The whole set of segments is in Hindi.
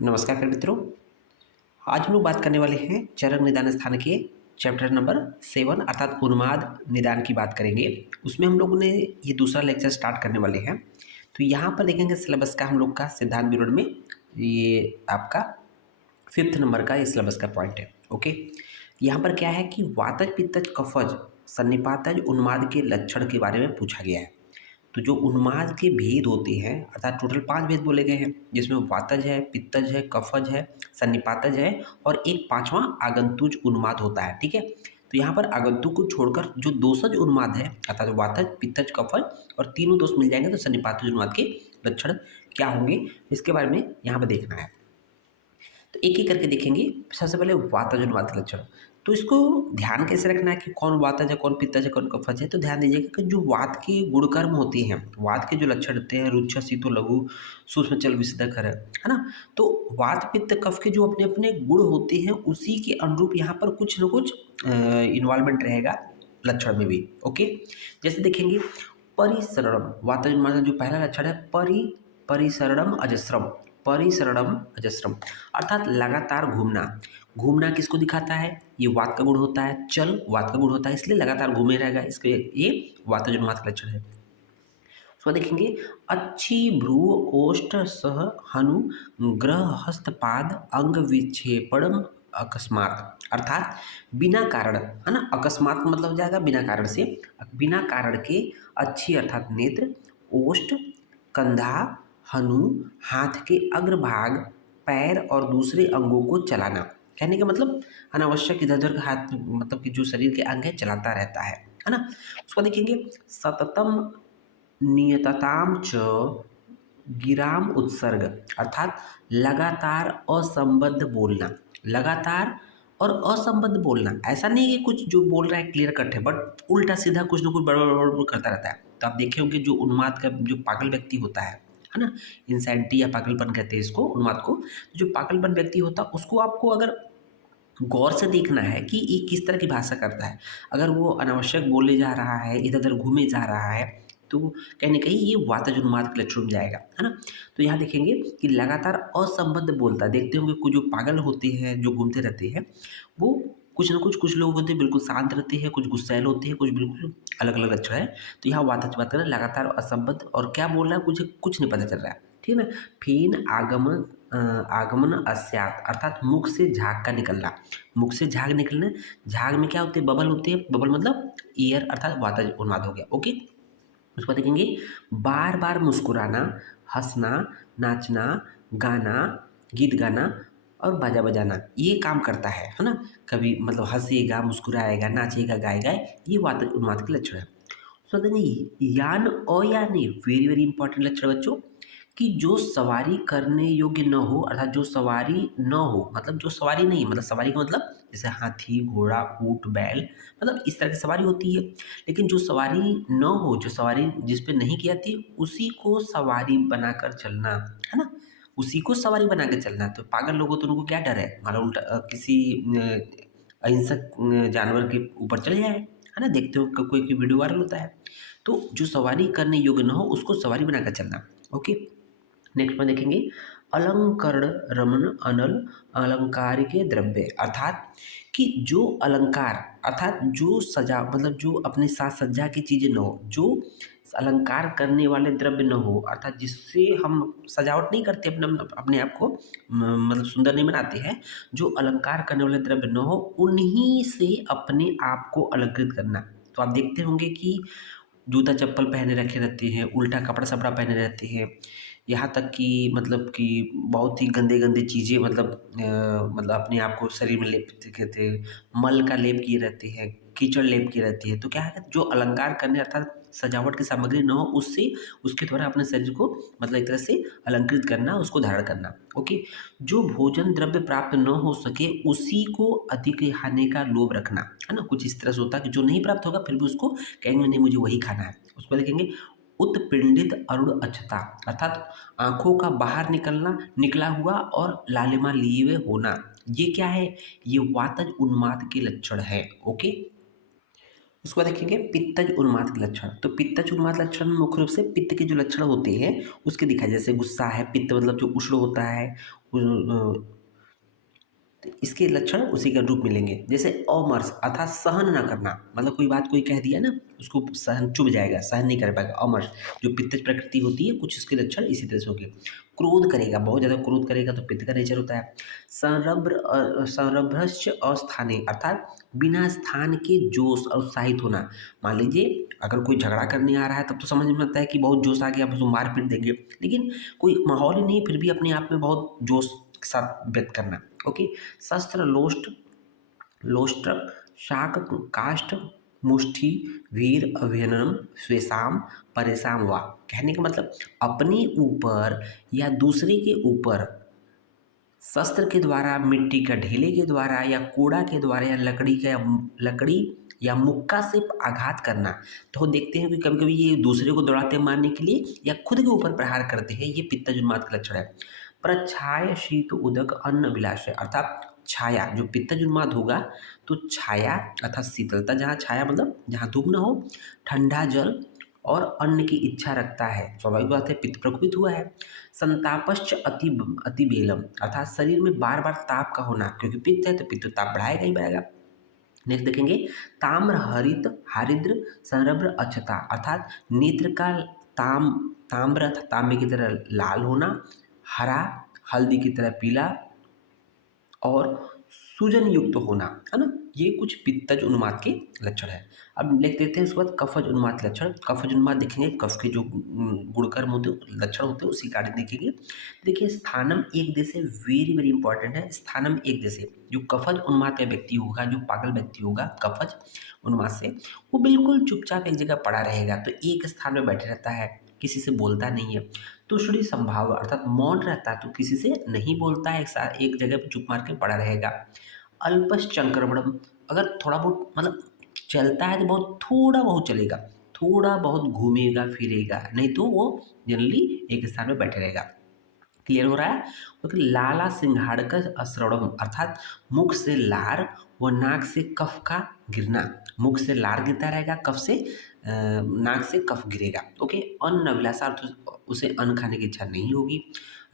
नमस्कार प्रिय मित्रों। आज हम लोग बात करने वाले हैं चरक निदान स्थान के चैप्टर नंबर 7 अर्थात उन्माद निदान की बात करेंगे। उसमें हम लोगों ने ये दूसरा लेक्चर स्टार्ट करने वाले हैं। तो यहाँ पर देखेंगे सिलेबस का हम लोग का सिद्धांत विवरण में ये आपका 5th नंबर का ये सिलेबस का पॉइंट है। ओके, यहाँ पर क्या है कि वातज पित्तज कफज सन्निपातज उन्माद के लक्षण के बारे में पूछा गया है। तो जो उन्माद के भेद होते हैं अर्थात टोटल 5 भेद बोले गए हैं, जिसमें वातज है, पित्तज है, कफज है, सन्निपातज है और एक पांचवा आगंतुज उन्माद होता है। ठीक है, तो यहाँ पर आगंतुक को छोड़कर जो दोषज उन्माद है अर्थात वातज पित्तज कफज और तीनों दोष मिल जाएंगे तो सन्निपातज उन्माद के लक्षण क्या होंगे इसके बारे में यहाँ पर देखना है। तो एक एक करके देखेंगे। सबसे पहले वातज उन्माद के लक्षण, तो इसको ध्यान कैसे रखना है कि कौन वातज है, कौन पित्तज है, कौन कफज है। तो ध्यान दीजिएगा कि जो वात के गुणकर्म होते हैं, वात के जो लक्षण होते हैं रुच्छ शीतो लघु सूक्ष्म चल विशुद्धकर है ना। तो वात पित्त कफ के जो अपने अपने गुण होते हैं उसी के अनुरूप यहाँ पर कुछ न कुछ इन्वॉल्वमेंट रहेगा लक्षण में भी। ओके, जैसे देखेंगे परिसरणम, वातज उन्माद का जो पहला लक्षण है परिसरणम अजस्रम, परिसरणम अजस्रम अर्थात लगातार घूमना। घूमना किसको दिखाता है? ये वात का गुण होता है, चल वात का गुण होता है, इसलिए लगातार घूमे रहेगा, इसके ये वातज उन्माद का लक्षण है। उसको देखेंगे अच्छी भ्रू ओष्ठ सह हनु ग्रह हस्तपाद अंग विक्षेपण अकस्मात अर्थात बिना कारण, है ना। अकस्मात का मतलब हो जाएगा बिना कारण से, बिना कारण के अच्छी अर्थात नेत्र, ओष्ठ, कंधा, हनु, हाथ के अग्रभाग, पैर और दूसरे अंगों को चलाना। कहने का मतलब अनावश्यक इधर उधर हाथ मतलब कि जो शरीर के अंग है चलाता रहता है ना। उसको देखेंगे सततम नियतताम च गिराम उत्सर्ग अर्थात लगातार असंबद्ध बोलना। लगातार और असंबद्ध बोलना, ऐसा नहीं है कुछ जो बोल रहा है क्लियर कट है, बट उल्टा सीधा कुछ ना कुछ बड़बड़ बड़बड़ करता रहता है। तो आप देखे होंगे जो उन्माद का जो पागल व्यक्ति होता है ना, इंसैनिटी या पागलपन कहते हैं इसको उन्माद को। तो जो पागलपन व्यक्ति होता है उसको आपको अगर गौर से देखना है कि ये किस तरह की भाषा करता है। अगर वो अनावश्यक बोले जा रहा है, इधर उधर घूमे जा रहा है, तो कहीं न कहीं ये वातज उन्माद के लक्षण में जाएगा, है ना। तो यहाँ देखेंगे कि लगातार असंबद्ध बोलता है। देखते होंगे कुछ जो पागल होते हैं जो घूमते रहते हैं वो कुछ लोग होते हैं बिल्कुल शांत रहते हैं, कुछ गुस्सैल होते हैं, कुछ बिल्कुल अलग अलग लक्षण है। तो यहाँ वातज बात करें लगातार असंबद्ध और क्या बोल रहा है मुझे कुछ नहीं पता चल रहा है। ठीक है ना। फिर आगमन अस्यात् अर्थात मुख से झाग का निकलना। मुख से झाग निकलना, झाग में क्या होते हैं? बबल होते हैं। बबल मतलब ईयर अर्थात वातज उन्माद हो गया। ओके, उसको देखेंगे बार बार मुस्कुराना, हंसना, नाचना, गाना, गीत गाना और बाजा बजाना, ये काम करता है ना। कभी मतलब हंसेगा, मुस्कुराएगा, नाचेगा, गाएगा, ये वातज उन्माद के लक्षण है। उसको देखेंगे यान अयानी, वेरी वेरी इंपॉर्टेंट लक्षण बच्चों, कि जो सवारी करने योग्य न हो अर्थात जो सवारी न हो मतलब जो सवारी नहीं, मतलब सवारी का मतलब जैसे हाथी, घोड़ा, ऊंट, बैल, मतलब इस तरह की सवारी होती है। लेकिन जो सवारी न हो, जो सवारी जिस पे नहीं की जाती, उसी को सवारी बनाकर चलना, है ना। उसी को सवारी बना के चलना। तो पागल लोगों तो उनको क्या डर है, मानो उल्टा किसी अहिंसक जानवर के ऊपर चले जाए, है ना। देखते हो कोई कोई वीडियो वायरल होता है। तो जो सवारी करने योग्य न हो उसको सवारी बनाकर चलना। ओके, नेक्स्ट में देखेंगे अलंकरण रमन अनल अलंकार के द्रव्य अर्थात कि जो अलंकार अर्थात जो सजा मतलब जो अपने साथ सज्जा की चीज़ें न हो, जो अलंकार करने वाले द्रव्य न हो अर्थात जिससे हम सजावट नहीं करते अपने अपने आप को मतलब सुंदर नहीं बनाते हैं, जो अलंकार करने वाले द्रव्य न हो उन्हीं से अपने आप को अलंकृत करना। तो आप देखते होंगे कि जूता चप्पल पहने रखे रहते हैं, उल्टा कपड़ा सपड़ा पहने रहते हैं, यहाँ तक कि मतलब कि बहुत ही गंदे गंदे चीज़ें मतलब अपने आप को शरीर में लेप कहते हैं, मल का लेप किए रहते हैं, कीचड़ लेप की रहती है। तो क्या है जो अलंकार करने अर्थात सजावट की सामग्री न हो उससे उसके द्वारा अपने शरीर को मतलब एक तरह से अलंकृत करना, उसको धारण करना। ओके, जो भोजन द्रव्य प्राप्त न हो सके उसी को अधिक खाने का लोभ रखना, है ना। कुछ इस तरह से होता है कि जो नहीं प्राप्त होगा फिर भी उसको कहेंगे नहीं मुझे वही खाना है। उसको देखेंगे उत्पिंडित अरुण अक्षता अर्थात आंखों का बाहर निकलना, निकला हुआ और लालिमा लिए हुए होना, ये क्या है? ये वातज उन्माद के लक्षण है। ओके, उसके बाद देखेंगे पित्तज उन्माद के लक्षण। तो पित्तज उन्माद लक्षण में मुख्य रूप से पित्त के जो लक्षण होते हैं उसके दिखाई, जैसे गुस्सा है, पित्त मतलब जो उष्ण होता है, तो इसके लक्षण उसी के अनुरूप मिलेंगे। जैसे अमर्ष अर्थात सहन ना करना, मतलब कोई बात कोई कह दिया ना, उसको सहन चुभ जाएगा, सहन नहीं कर पाएगा, अमर्ष जो पित्त प्रकृति होती है, कुछ इसके लक्षण इसी तरह से होंगे। क्रोध करेगा, बहुत ज़्यादा क्रोध करेगा तो पित्त का नेचर होता है। संरभ्रश्च अस्थाने अर्थात बिना स्थान के जोश और उत्साहित होना। मान लीजिए अगर कोई झगड़ा करने आ रहा है तब तो समझ में आता है कि बहुत जोश आ गया, अब उसको मार पीट देंगे, लेकिन कोई माहौल ही नहीं, फिर भी अपने आप में बहुत जोश के साथ व्यक्त करना। ओके। शस्त्र लोष्ट लोष्ट्र शाक काष्ठ मुष्टि वीर अभिनम स्वेशाम परेशान वा। कहने का मतलब अपने ऊपर या दूसरे के ऊपर शस्त्र के द्वारा, मिट्टी का ढेले के द्वारा या कोड़ा के द्वारा या लकड़ी या मुक्का से आघात करना। तो देखते हैं कि कभी कभी ये दूसरे को दौड़ाते मारने के लिए या खुद के ऊपर प्रहार करते हैं, ये पित्तज उन्माद का लक्षण है। प्रच्छाय शीत उदक अन्न विलास अर्थात छाया, जो पित्तज उन्माद होगा तो छाया अर्थात शीतलता, जहाँ छाया मतलब जहाँ धूप न हो, ठंडा जल और अन्न की इच्छा रखता है, स्वाभाविक बात है, पित्त प्रकोपित हुआ है। संतापश्च अति बेलम अर्थात शरीर में बार बार ताप का होना, क्योंकि पित्त है तो पित्त ताप बढ़ाएगा ही बढ़ाएगा। नेक्स्ट देखेंगे ताम्र हरित हारिद्र संरभ्र अक्षता अर्थात नेत्र का ताम्र तांबे की तरह लाल होना, हरा हल्दी की तरह पीला और सूजन युक्त होना, है ना, ये कुछ पित्तज उन्माद के लक्षण है। अब लिख देते हैं उसके बाद कफज उन्माद के लक्षण। कफज उन्माद देखेंगे, कफ के जो गुणकर्म होते लक्षण होते हैं उसी कार्य देखेंगे। देखिए स्थानम एक देशे वेरी वेरी इंपॉर्टेंट है। स्थानम एक देशे, जो कफज उन्माद का व्यक्ति होगा, जो पागल व्यक्ति होगा कफज उन्माद से, वो बिल्कुल चुपचाप एक जगह पड़ा रहेगा, तो एक स्थान में बैठे रहता है, किसी से बोलता नहीं है। तुषड़ी संभाव अर्थात मौन रहता है, तो किसी से नहीं बोलता है, एक जगह पर चुप मार के पड़ा रहेगा। अल्पश्चंक्रमणम अगर थोड़ा बहुत मतलब चलता है तो बहुत थोड़ा बहुत चलेगा, थोड़ा बहुत घूमेगा फिरेगा, नहीं तो वो जनरली एक स्थान में बैठे रहेगा। क्लियर हो रहा है। क्योंकि लाला सिंघाड़कर अश्रवणम अर्थात मुख से लार व नाक से कफ का गिरना, मुख से लार गिरता रहेगा, कफ से नाक से कफ गिरेगा। ओके। अन्न अभिलाषा अर्थ उसे अन्न खाने की इच्छा नहीं होगी।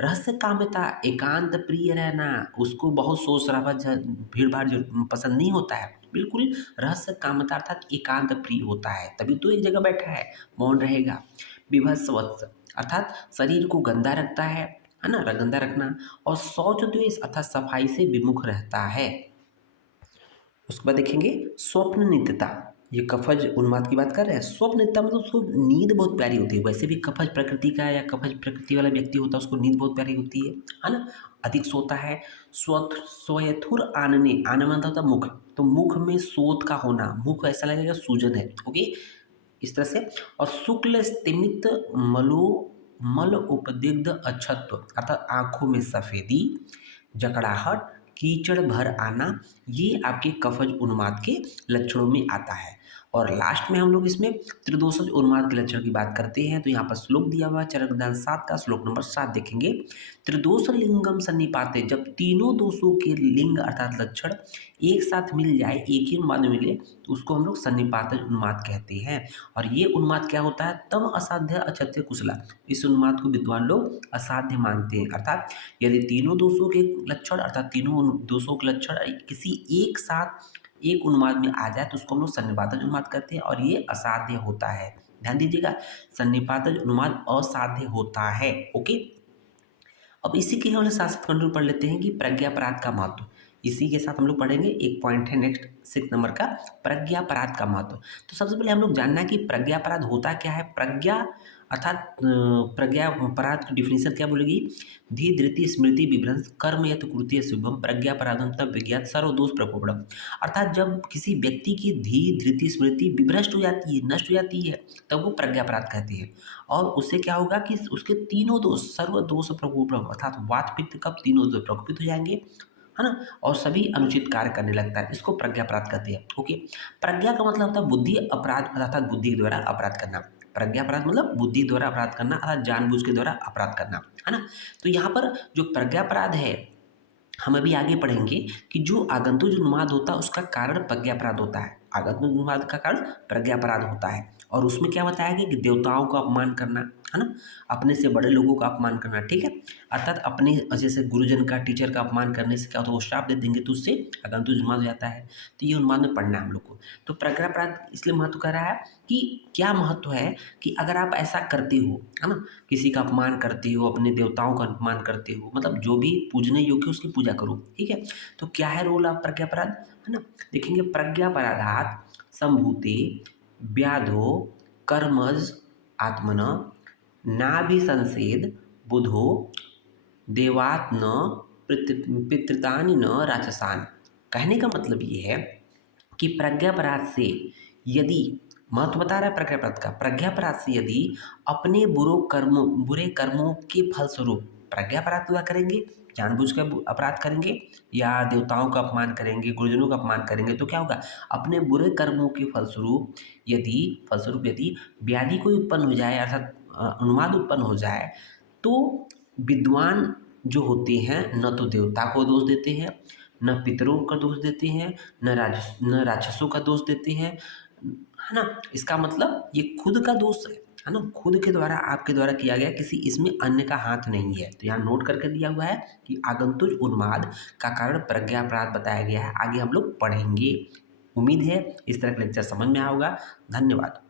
रहस्य काम्यता एकांत प्रिय रहना, उसको बहुत शोर शराबा भीड़ भाड़ जो पसंद नहीं होता है, बिल्कुल रहस्य कामता अर्थात एकांत प्रिय होता है, तभी तो एक जगह बैठा है, मौन रहेगा। विभत्सवत्स अर्थात शरीर को गंदा रखता है ना, गंदा रखना। और शौच द्वेष अर्थात सफाई से विमुख रहता है। उसके बाद देखेंगे स्वप्न नित्यता, ये कफज उन्माद की बात कर रहे हैं। स्वप्न नित्यता मतलब उसको नींद बहुत प्यारी होती है, वैसे भी कफज प्रकृति का या कफज प्रकृति वाला व्यक्ति होता है उसको नींद बहुत प्यारी होती है ना, अधिक सोता है। स्वयथुर आनने, आनन मतलब होता है मुख, तो मुख में शोथ का होना, मुख ऐसा लगेगा सूजन है। ओके, इस तरह से। और शुक्ल स्तिमित मल उपदिग्ध अछत्व अर्थात आंखों में सफेदी, जकड़ाहट, कीचड़ भर आना, ये आपके कफज उन्माद के लक्षणों में आता है। और लास्ट में हम लोग इसमें त्रिदोषज उन्माद के लक्षण की बात करते हैं, तो यहाँ पर श्लोक दिया हुआ है चरक निदान 7 का, श्लोक नंबर 7 देखेंगे। त्रिदोष लिंगम सन्निपाते, जब तीनों दोषों के लिंग अर्थात लक्षण एक साथ मिल जाए, एक ही उन्माद में मिले, तो उसको हम लोग सन्निपातज उन्माद कहते हैं। और ये उन्माद क्या होता है, तम असाध्य अक्षत्य कुशला, इस उन्माद को विद्वान लोग असाध्य मानते हैं। अर्थात यदि तीनों दोषों के लक्षण अर्थात तीनों दोषों के लक्षण किसी एक साथ एक उन्माद में आ जाए तो उसको हम लोग सन्निपातज उन्माद कहते हैं, और ये असाध्य होता है। ध्यान दीजिएगा, सन्निपातज उन्माद असाध्य होता है। ओके। अब इसी के हम साथ साथ कंट्रोल पढ़ लेते हैं कि प्रज्ञापराध का महत्व। इसी के साथ हम लोग पढ़ेंगे, एक पॉइंट है नेक्स्ट 6 नंबर का, प्रज्ञापराध का महत्व। तो सबसे पहले हम लोग जानना है कि प्रज्ञापराध होता क्या है। प्रज्ञा अर्थात प्रज्ञापराध की डिफिनेशन क्या बोलेगी, धी धृति स्मृति विभ्रंश कर्म यत कृत्य शुभम प्रज्ञापराधम तब विज्ञात सर्वदोष प्रकोपणम। अर्थात जब किसी व्यक्ति की धी धृति स्मृति विभ्रष्ट हो जाती है, नष्ट हो जाती है, तब वो प्रज्ञापराध कहती है। और उससे क्या होगा कि उसके तीनों दोष सर्व दोष प्रकोपणम अर्थात वात पित्त कफ तीनों दोष प्रकोपित हो जाएंगे, है ना, और सभी अनुचित कार्य करने लगता है, इसको प्रज्ञापराध कहते हैं। ओके। प्रज्ञा का मतलब होता है बुद्धि अपराध अर्थात बुद्धि के द्वारा अपराध करना। प्रज्ञापराध मतलब बुद्धि द्वारा अपराध करना अर्थात जानबूझ के द्वारा अपराध करना, है ना। तो यहाँ पर जो प्रज्ञापराध है, हम अभी आगे पढ़ेंगे कि जो आगंतुक जो उन्माद होता है उसका कारण प्रज्ञापराध होता है। आगंतुक उन्माद का कारण प्रज्ञापराध होता है। और उसमें क्या बताया गया कि देवताओं का अपमान करना, है ना, अपने से बड़े लोगों का अपमान करना, ठीक है, अर्थात अपने जैसे गुरुजन का, टीचर का अपमान करने से क्या होता है, वो श्राप दे देंगे तो उससे आगंतुक उन्माद हो जाता है। तो ये उन्माद में पढ़ना है हम लोग को। तो प्रज्ञापराध इसलिए महत्व कर रहा है कि क्या महत्व है कि अगर आप ऐसा करते हो, है ना, किसी का अपमान करते हो, अपने देवताओं का अपमान करते हो, मतलब जो भी पूजने योग्य है उसकी पूजा करो, ठीक है। तो क्या है रोल ऑफ प्रज्ञापराध, है ना, देखेंगे प्रज्ञापराधात संभूते व्याधो कर्मज आत्मन नाभिसंसेद बुधो देवात्न पितृतानि न राक्षसान। कहने का मतलब ये है कि प्रज्ञापराध से यदि, महत्व बता रहा है प्रज्ञापराध का, प्रज्ञापराध से यदि अपने बुरे कर्मों के फलस्वरूप प्रज्ञापराध पूरा करेंगे, जानबूझ कर अपराध करेंगे या देवताओं का अपमान करेंगे, गुरुजनों का अपमान करेंगे, तो क्या होगा, अपने बुरे कर्मों के फलस्वरूप यदि व्याधि कोई उत्पन्न हो जाए, अर्थात उन्माद उत्पन्न हो जाए, तो विद्वान जो होते हैं न तो देवता को दोष देते हैं, न पितरों का दोष देते हैं, न राक्षसों का दोष देते हैं, है ना। इसका मतलब ये खुद का दोष है ना, खुद के द्वारा, आपके द्वारा किया गया, किसी इसमें अन्य का हाथ नहीं है। तो यहाँ नोट करके दिया हुआ है कि आगंतुक उन्माद का कारण प्रज्ञापराध बताया गया है। आगे हम लोग पढ़ेंगे। उम्मीद है इस तरह का लेक्चर समझ में आया होगा। धन्यवाद।